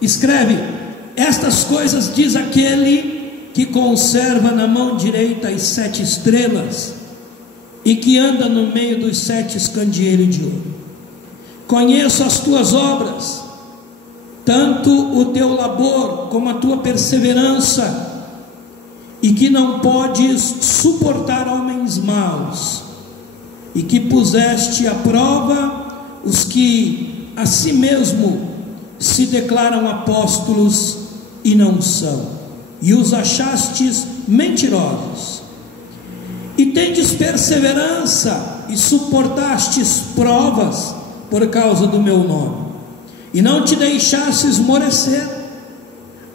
escreve: estas coisas diz aquele que conserva na mão direita as 7 estrelas e que anda no meio dos 7 candeeiros de ouro. Conheço as tuas obras, tanto o teu labor como a tua perseverança, e que não podes suportar homens maus, e que puseste à prova os que a si mesmo se declaram apóstolos e não são, e os achastes mentirosos. E tendes perseverança e suportastes provas por causa do meu nome, e não te deixastes esmorecer.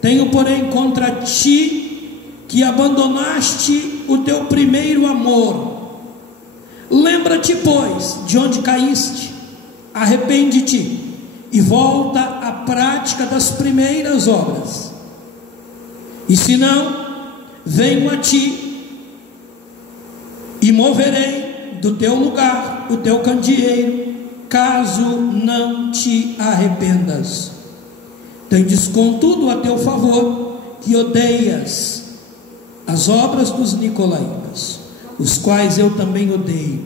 Tenho, porém, contra ti que abandonaste o teu primeiro amor. Lembra-te, pois, de onde caíste, arrepende-te e volta à prática das primeiras obras. E se não, venho a ti e moverei do teu lugar o teu candeeiro, caso não te arrependas. Tendes contudo a teu favor que odeias as obras dos nicolaítas, os quais eu também odeio.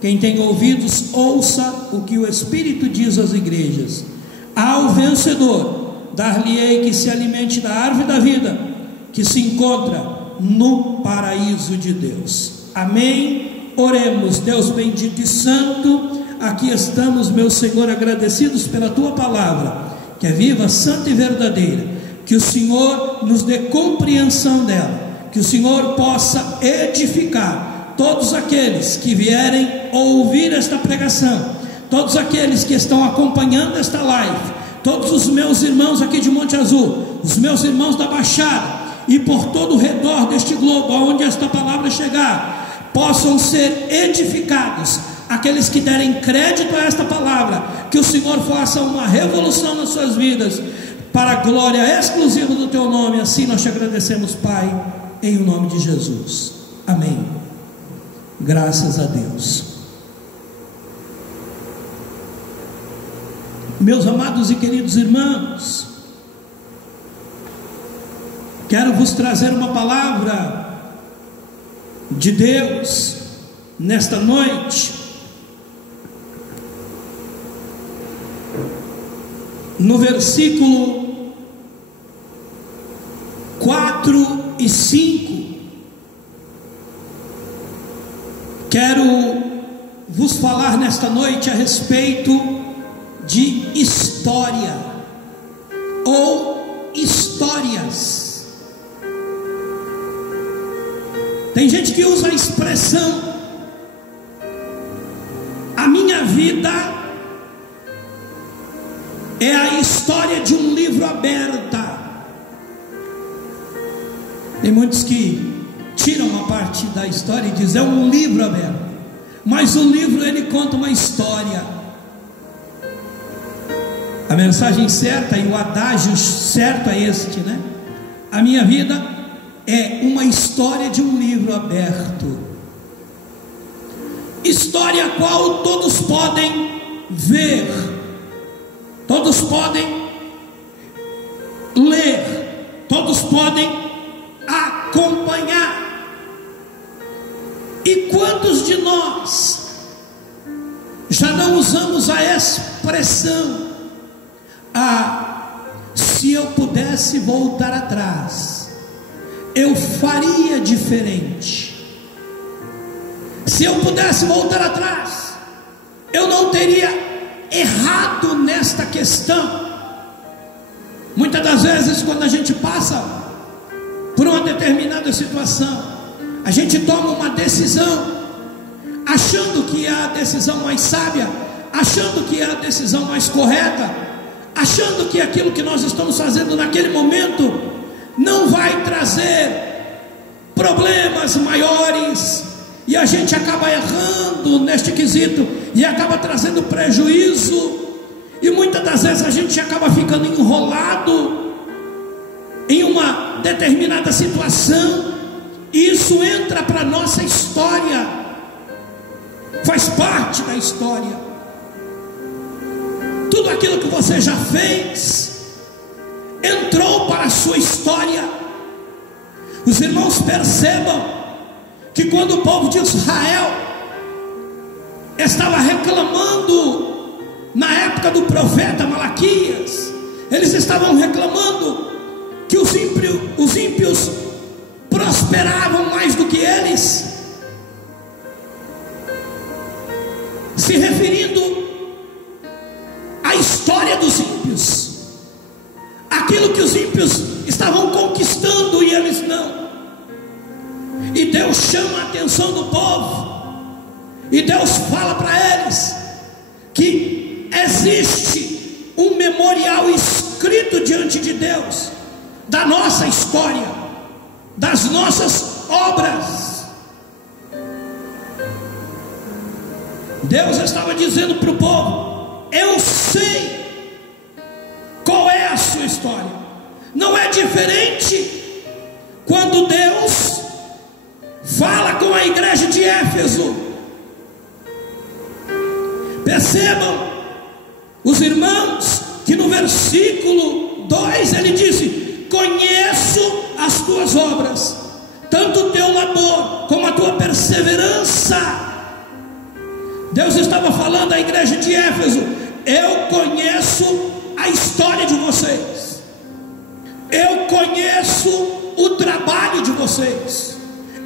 Quem tem ouvidos, ouça o que o Espírito diz às igrejas. Ao vencedor, dar-lhe-ei que se alimente da árvore da vida, que se encontra no paraíso de Deus. Amém? Oremos. Deus bendito e santo, aqui estamos, meu Senhor, agradecidos pela tua palavra, que é viva, santa e verdadeira. Que o Senhor nos dê compreensão dela, que o Senhor possa edificar todos aqueles que vierem ouvir esta pregação, todos aqueles que estão acompanhando esta live, todos os meus irmãos aqui de Monte Azul, os meus irmãos da Baixada e por todo o redor deste globo, aonde esta palavra chegar, possam ser edificados. Aqueles que derem crédito a esta palavra, que o Senhor faça uma revolução nas suas vidas, para a glória exclusiva do teu nome. Assim nós te agradecemos, Pai, em o nome de Jesus. Amém. Graças a Deus. Meus amados e queridos irmãos, quero vos trazer uma palavra de Deus nesta noite, no versículo 4 e 5. Quero vos falar nesta noite a respeito de história ou histórias. Tem gente que usa a expressão: a minha vida é a história de um livro aberta. Tem muitos que tiram uma parte da história e dizem: é um livro aberto. Mas o livro, ele conta uma história. A mensagem certa e o adágio certo é este, né? A minha vida é uma história de um livro aberto, história a qual todos podem ver, todos podem ler, todos podem acompanhar. E quantos de nós já não usamos a expressão: se eu pudesse voltar atrás, eu faria diferente. Se eu pudesse voltar atrás, eu não teria errado nesta questão. Muitas das vezes, quando a gente passa por uma determinada situação, a gente toma uma decisão, achando que é a decisão mais sábia, achando que é a decisão mais correta, achando que aquilo que nós estamos fazendo naquele momento não vai trazer problemas maiores, e a gente acaba errando neste quesito, e acaba trazendo prejuízo, e muitas das vezes a gente acaba ficando enrolado em uma determinada situação, e isso entra para a nossa história, faz parte da história. aquilo que você já fez entrou para a sua história. Os irmãos percebam que quando o povo de Israel estava reclamando na época do profeta Malaquias, eles estavam reclamando que os ímpios prosperavam mais do que eles, se referindo à história dos ímpios, aquilo que os ímpios estavam conquistando e eles não. E Deus chama a atenção do povo, e Deus fala para eles que existe um memorial escrito diante de Deus da nossa história, das nossas obras. Deus estava dizendo para o povo: eu sei qual é a sua história. Não é diferente quando Deus fala com a igreja de Éfeso. Percebam, os irmãos, que no versículo 2 ele disse: conheço as tuas obras, tanto o teu labor como a tua perseverança. Deus estava falando à igreja de Éfeso: eu conheço a história de vocês, eu conheço o trabalho de vocês,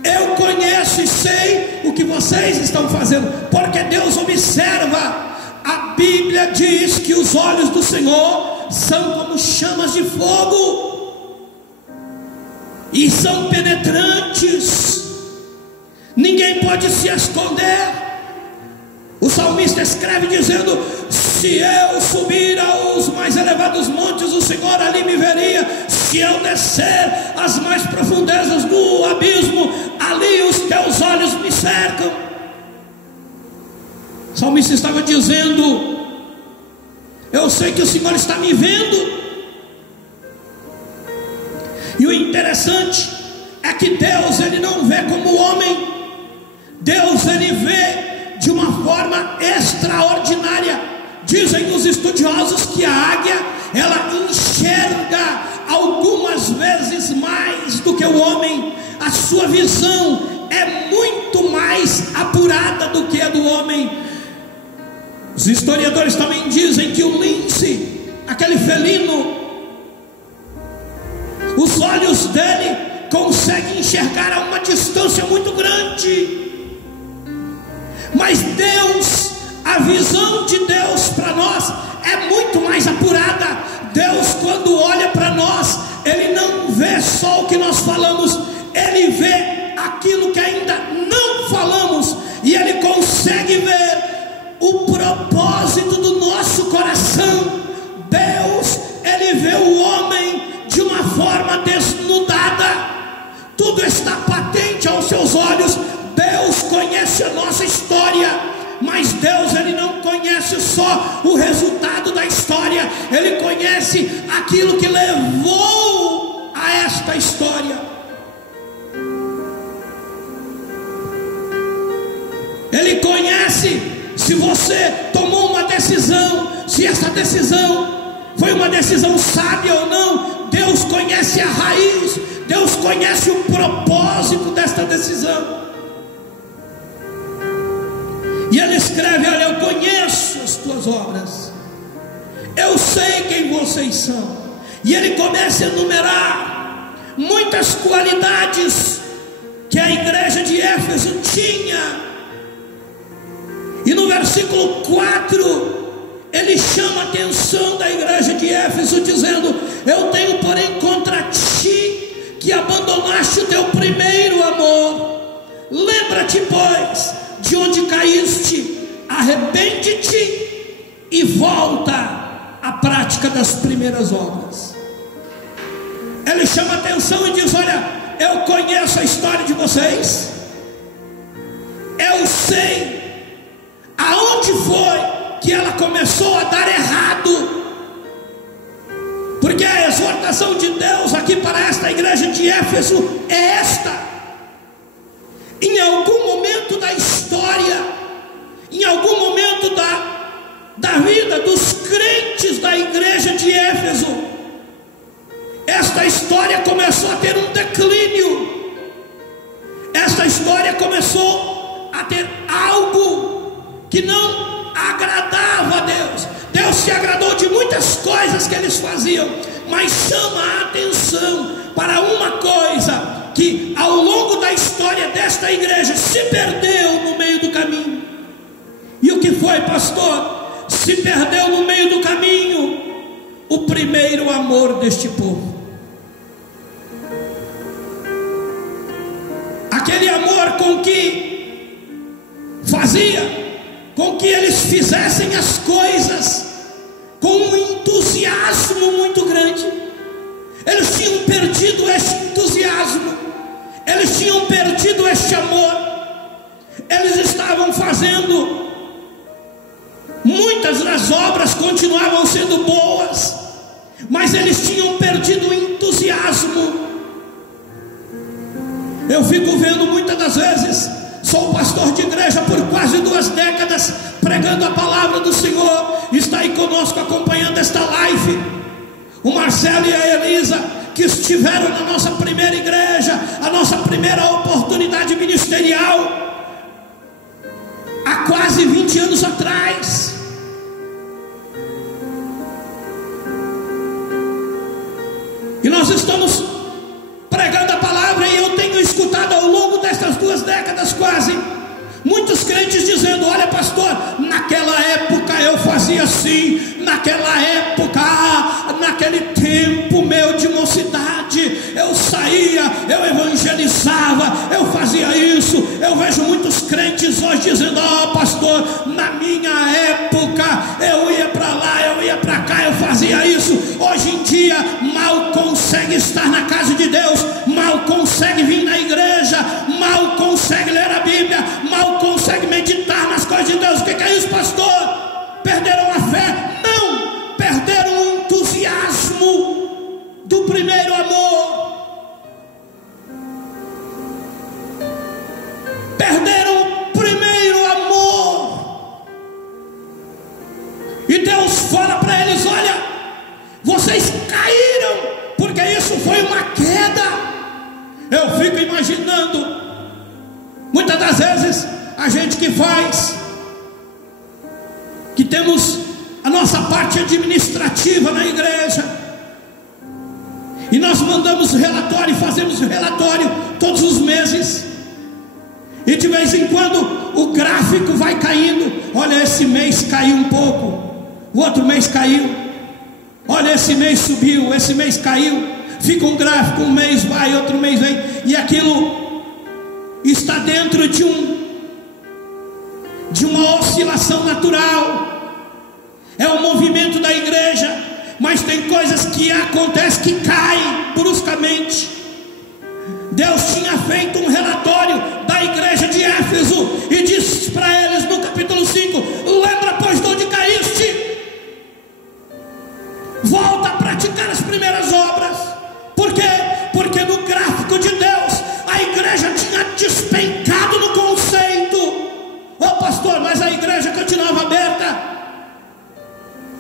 eu conheço e sei o que vocês estão fazendo, porque Deus observa. A Bíblia diz que os olhos do Senhor são como chamas de fogo e são penetrantes, ninguém pode se esconder. O salmista escreve dizendo: se eu subir aos mais elevados montes, o Senhor ali me veria. Se eu descer às mais profundezas do abismo, ali os teus olhos me cercam. O salmista estava dizendo: eu sei que o Senhor está me vendo. E o interessante é que Deus, ele não vê como homem. Deus, ele vê de uma forma extraordinária. Dizem os estudiosos que a águia, ela enxerga algumas vezes mais do que o homem. A sua visão é muito mais apurada do que a do homem. Os historiadores também dizem que o lince, aquele felino, os olhos dele conseguem enxergar a uma distância muito grande. Mas Deus, a visão de Deus para nós é muito mais apurada. Deus, quando olha para nós, ele não vê só o que nós falamos, ele vê aquilo que ainda não falamos, e ele consegue ver o propósito do nosso coração. Deus, ele vê o homem de uma forma desnudada, tudo está patente aos seus olhos. Deus conhece a nossa história, mas Deus, ele não conhece só o resultado da história, ele conhece aquilo que levou a esta história. Ele conhece se você tomou uma decisão, se essa decisão foi uma decisão sábia ou não. Deus conhece a raiz, Deus conhece o propósito desta decisão. E ele escreve: olha, eu conheço as tuas obras, eu sei quem vocês são. E ele começa a enumerar muitas qualidades que a igreja de Éfeso tinha. E no versículo 4 ele chama a atenção da igreja de Éfeso dizendo: eu tenho porém contra ti que abandonaste o teu primeiro amor. Lembra-te, pois, de onde caíste, arrepende-te e volta à prática das primeiras obras. Ele chama a atenção e diz: olha, eu conheço a história de vocês, eu sei aonde foi que ela começou a dar errado, porque a exortação de Deus aqui para esta igreja de Éfeso é esta: em algum momento da história, em algum momento da vida dos crentes, crentes da igreja de Éfeso, esta história começou a ter um declínio. Esta história começou a ter algo que não agradava a Deus. Deus se agradou de muitas coisas que eles faziam, mas chama a atenção para uma coisa que ao longo da história desta igreja se perdeu no meio do caminho. E o que foi, pastor? Se perdeu no meio do caminho o primeiro amor deste povo. Aquele amor com que fazia com que eles fizessem as coisas com um entusiasmo muito grande. Eles tinham perdido este entusiasmo, eles tinham perdido este amor. Eles estavam fazendo, muitas das obras continuavam sendo boas, mas eles tinham perdido o entusiasmo. Eu fico vendo muitas das vezes, sou pastor de igreja por quase 2 décadas, pregando a palavra do Senhor. Está aí conosco acompanhando esta live o Marcelo e a Elisa, que estiveram na nossa primeira igreja, a nossa primeira oportunidade ministerial, há quase 20 anos atrás. E nós estamos pregando a palavra, e eu tenho escutado ao longo dessas 2 décadas quase, muitos crentes dizendo: olha, pastor, naquela época eu fazia assim, naquela época, naquele tempo meu de mocidade, eu saía, eu evangelizava, eu fazia isso. Eu vejo muitos crentes hoje dizendo: pastor, na minha época eu ia para lá, eu ia para cá, eu fazia isso. Hoje em dia mal consegue estar na casa de Deus, mal consegue vir na igreja, mal consegue ler a Bíblia, mal consegue meditar nas coisas de Deus. O que é isso, pastor? Perderam a fé? Não, perderam o entusiasmo do primeiro amor. Perderam o primeiro amor. E Deus fala para eles: olha, vocês caíram, porque isso foi uma queda. Eu fico imaginando, muitas das vezes, a gente que faz, que temos a nossa parte administrativa na igreja, e nós mandamos relatório, fazemos relatório todos os meses, e de vez em quando o gráfico vai caindo. Olha, esse mês caiu um pouco, o outro mês caiu, olha, esse mês subiu, esse mês caiu. Fica um gráfico, um mês vai, outro mês vem, e aquilo está dentro de uma oscilação natural. É o movimento da igreja, mas tem coisas que acontecem que caem bruscamente. Deus tinha feito um relatório da igreja de Éfeso e disse para eles no capítulo 5: lembra, pois, de onde caíste, volta a praticar as primeiras obras. Por quê? Porque no gráfico de Deus a igreja tinha despencado no conceito. Pastor, mas a igreja continuava aberta,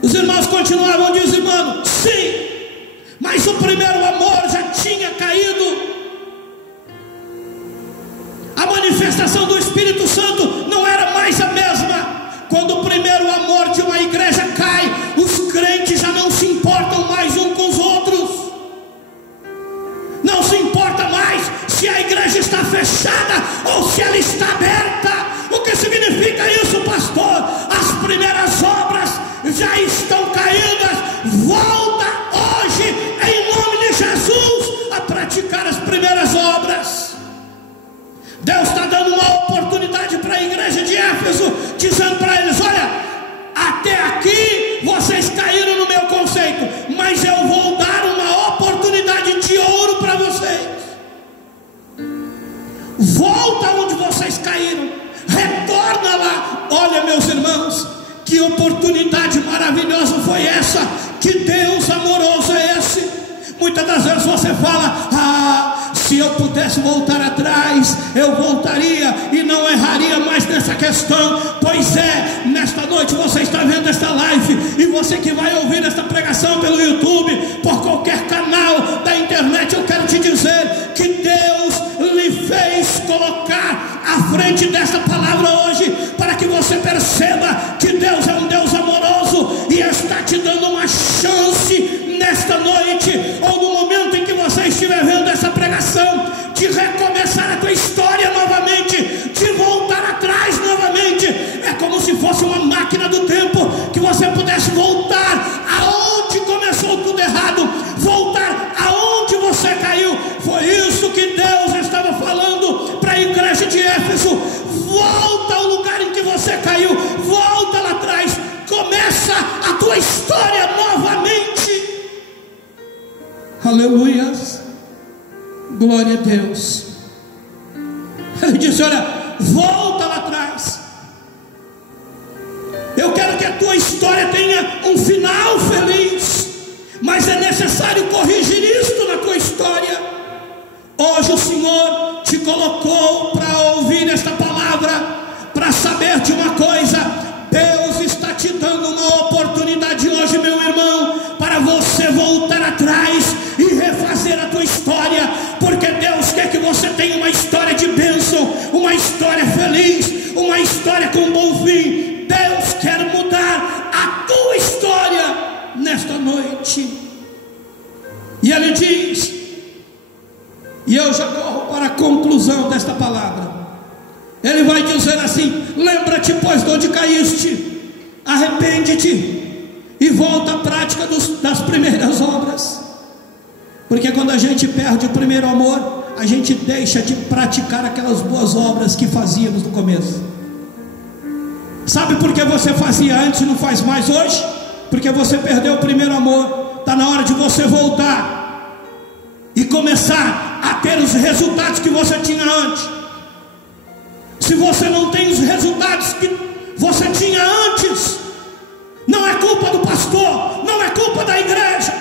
os irmãos continuavam dizimando, sim, mas o primeiro amor já tinha caído. A manifestação do Espírito Santo não era mais a mesma. Quando o primeiro amor de uma igreja cai, os crentes já não se importam mais uns com os outros, não se importa mais se a igreja está fechada ou se ela está aberta. O que significa isso, pastor? As primeiras obras já estão caídas. Volta hoje, em nome de Jesus, a praticar as primeiras obras. Deus está dando uma oportunidade para a igreja de Éfeso, dizendo para eles: olha, até aqui vocês caíram no meu conceito, mas eu vou dar uma oportunidade de ouro para vocês. Volta onde vocês caíram, retorna lá. Olha, meus irmãos, que oportunidade maravilhosa foi essa, que Deus amoroso é esse. Muitas das vezes você fala: Se eu pudesse voltar atrás, eu voltaria e não erraria mais nessa questão. Pois é, nesta noite você está vendo esta live, e você que vai ouvir esta pregação pelo YouTube, por qualquer canal da internet, eu quero te dizer que Deus lhe fez colocar à frente desta palavra hoje, para que você perceba que Deus é um Deus amoroso e está te dando uma chance nesta noite, ou no momento em que você estiver vendo essa pregação, de recomeçar a tua história novamente, de voltar atrás novamente. É como se fosse uma máquina do tempo, que você pudesse voltar aonde começou tudo errado, voltar aonde você caiu. Foi isso que Deus estava falando para a igreja de Éfeso: volta ao lugar em que você caiu, volta lá atrás, começa a tua história novamente. Aleluias, glória a Deus. Ele disse: olha, volta lá atrás. Eu quero que a tua história tenha um final feliz, mas é necessário corrigir isto na tua história. Hoje o Senhor te colocou para ouvir esta palavra, para saber de uma coisa: Deus está te dando uma oportunidade hoje, meu irmão, para você voltar atrás e refazer a tua história, porque Deus quer que você tenha uma história de bênção, uma história feliz, uma história com bom fim. Deus quer mudar a tua história nesta noite. E Ele diz, e eu já corro para a conclusão desta palavra, Ele vai dizer assim: lembra-te, pois, de onde caíste, arrepende-te e volta à prática das primeiras obras. Porque quando a gente perde o primeiro amor, a gente deixa de praticar aquelas boas obras que fazíamos no começo. Sabe por que você fazia antes e não faz mais hoje? Porque você perdeu o primeiro amor. Está na hora de você voltar e começar a ter os resultados que você tinha antes. Se você não tem os resultados que você tinha antes, não é culpa do pastor, não é culpa da igreja,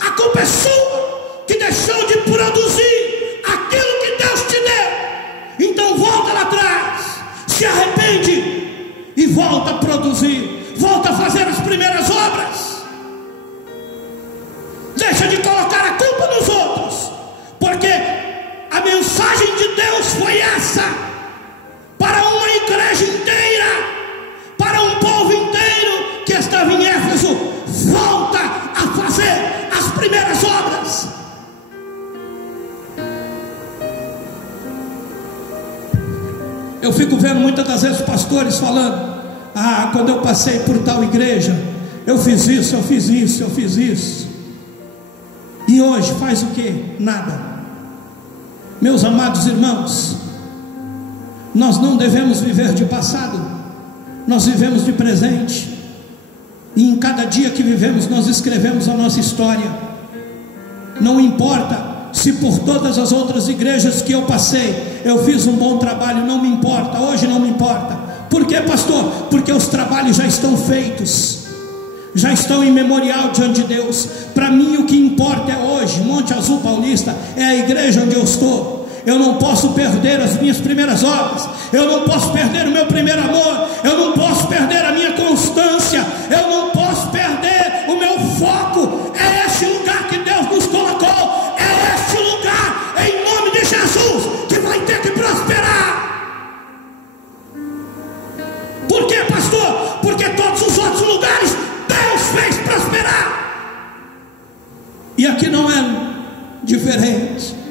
a culpa é sua, que deixou de produzir aquilo que Deus te deu. Então volta lá atrás, se arrepende e volta a produzir, volta a fazer as primeiras obras. Deixa de colocar a culpa nos outros, porque a mensagem de Deus foi essa para uma igreja inteira, para um povo inteiro que estava em Éfeso: volta a fazer as primeiras obras. Eu fico vendo muitas das vezes pastores falando: ah, quando eu passei por tal igreja, eu fiz isso, eu fiz isso, eu fiz isso. E hoje faz o que? Nada. Meus amados irmãos, nós não devemos viver de passado, nós vivemos de presente. E em cada dia que vivemos, nós escrevemos a nossa história. Não importa se por todas as outras igrejas que eu passei eu fiz um bom trabalho, não me importa, hoje não me importa. Por quê, pastor? Porque os trabalhos já estão feitos, já estão em memorial diante de Deus. Para mim o que importa é hoje. Monte Azul Paulista é a igreja onde eu estou. Eu não posso perder as minhas primeiras obras, eu não posso perder o meu primeiro amor, eu não posso perder a minha constância, eu não posso perder o meu foco. É esse lugar que Deus nos colocou, é este lugar, em nome de Jesus, que vai ter que prosperar. Por quê, pastor? Porque todos os outros lugares Deus fez prosperar, e aqui não é diferente.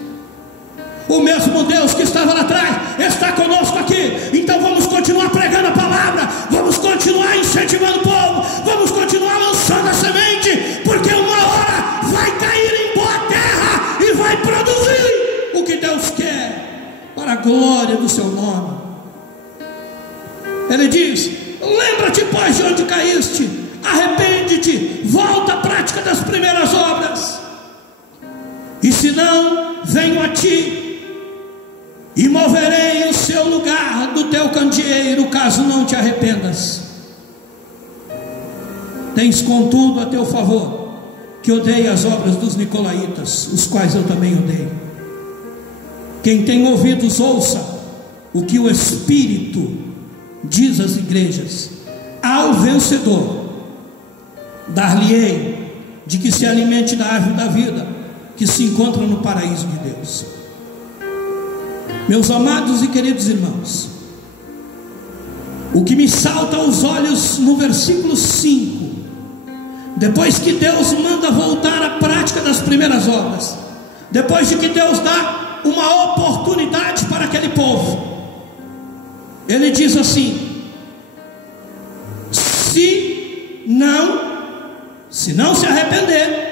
O mesmo Deus que estava lá atrás está conosco aqui. Então vamos continuar pregando a palavra, vamos continuar incentivando o povo, vamos continuar lançando a semente, porque uma hora vai cair em boa terra e vai produzir o que Deus quer, para a glória do seu nome. Ele diz: lembra-te, pois, de onde caíste, arrepende-te, volta à prática das primeiras obras. E se não, venho a ti e moverei o seu lugar do teu candeeiro, caso não te arrependas. Tens contudo a teu favor que odeia as obras dos nicolaítas, os quais eu também odeio. Quem tem ouvidos, ouça o que o Espírito diz às igrejas. Ao vencedor dar-lhe-ei de que se alimente da árvore da vida, que se encontra no paraíso de Deus. Meus amados e queridos irmãos, o que me salta aos olhos no versículo 5, depois que Deus manda voltar à prática das primeiras obras, depois de que Deus dá uma oportunidade para aquele povo, Ele diz assim: se não se arrepender,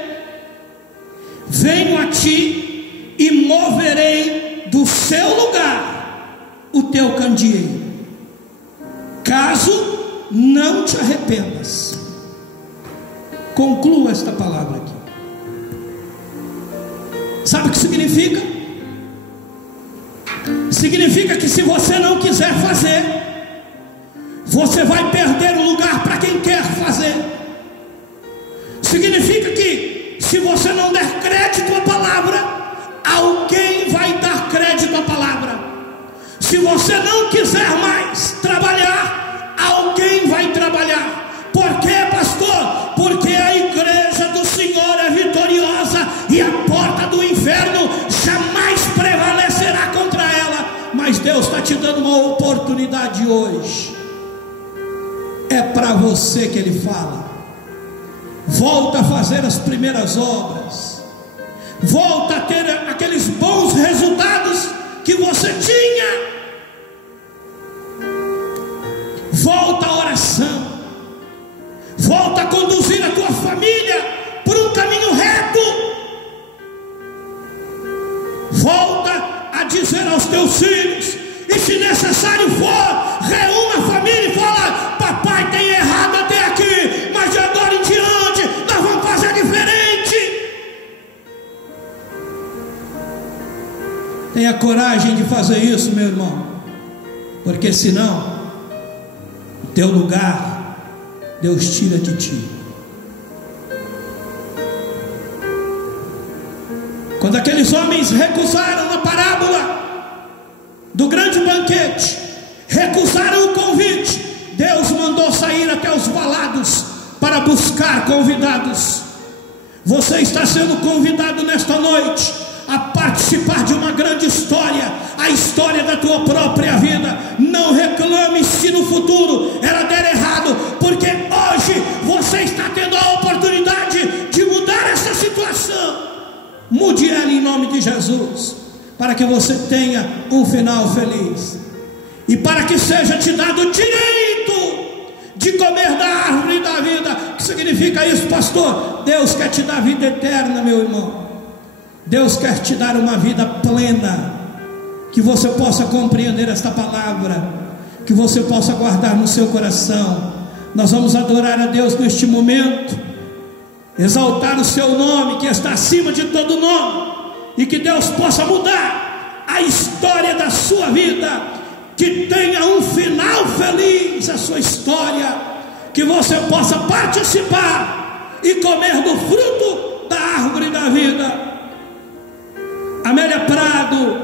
venho a ti e moverei do seu lugar o teu candeeiro, caso não te arrependas. Conclua esta palavra aqui. Sabe o que significa? Significa que se você não quiser fazer, você vai perder o lugar para quem quer fazer. Significa que se você não der crédito à palavra, alguém vai dar crédito à palavra. Se você não quiser mais trabalhar, alguém vai trabalhar. Por quê, pastor? Porque a igreja do Senhor é vitoriosa e a porta do inferno jamais prevalecerá contra ela. Mas Deus está te dando uma oportunidade hoje. É para você que Ele fala. Volta a fazer as primeiras obras, volta a ter aqueles bons resultados que você tinha, volta à oração, volta a conduzir a tua família por um caminho reto, volta a dizer aos teus filhos, e se necessário for, reúna a família e fala: papai tem errado até aqui, mas de agora em diante nós vamos fazer diferente. Tenha coragem de fazer isso, meu irmão, porque senão o teu lugar Deus tira de ti. Quando aqueles homens recusaram na parábola do grande banquete, recusaram o convite, Deus mandou sair até os valados para buscar convidados. Você está sendo convidado nesta noite a participar de uma grande história, a história da tua própria vida. Não reclame se no futuro ela der errado, porque hoje você está tendo a oportunidade de mudar essa situação. Mude ela em nome de Jesus, para que você tenha um final feliz, e para que seja te dado o direito de comer da árvore da vida. O que significa isso, pastor? Deus quer te dar vida eterna, meu irmão. Deus quer te dar uma vida plena, que você possa compreender esta palavra, que você possa guardar no seu coração. Nós vamos adorar a Deus neste momento, exaltar o seu nome que está acima de todo nome, e que Deus possa mudar a história da sua vida, que tenha um final feliz a sua história, que você possa participar e comer do fruto da árvore da vida. Amélia Prado,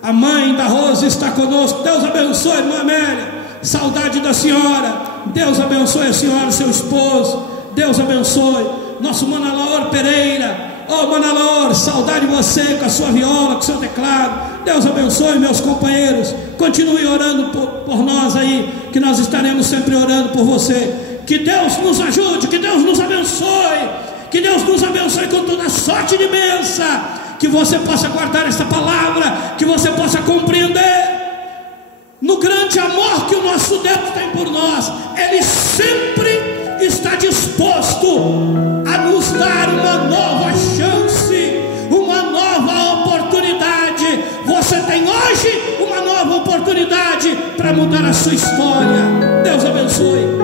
a mãe da Rose, está conosco. Deus abençoe, irmã Amélia, saudade da senhora. Deus abençoe a senhora, seu esposo. Deus abençoe nosso Manalaor Pereira. Oh, Manalaor, saudade de você com a sua viola, com o seu teclado. Deus abençoe meus companheiros. Continue orando por nós aí, que nós estaremos sempre orando por você. Que Deus nos ajude, que Deus nos abençoe, que Deus nos abençoe com toda sorte de bênção, que você possa guardar esta palavra, que você possa compreender no grande amor que o nosso Deus tem por nós. Ele sempre está disposto a nos dar uma nova chance, uma nova oportunidade. Você tem hoje uma nova oportunidade para mudar a sua história. Deus abençoe.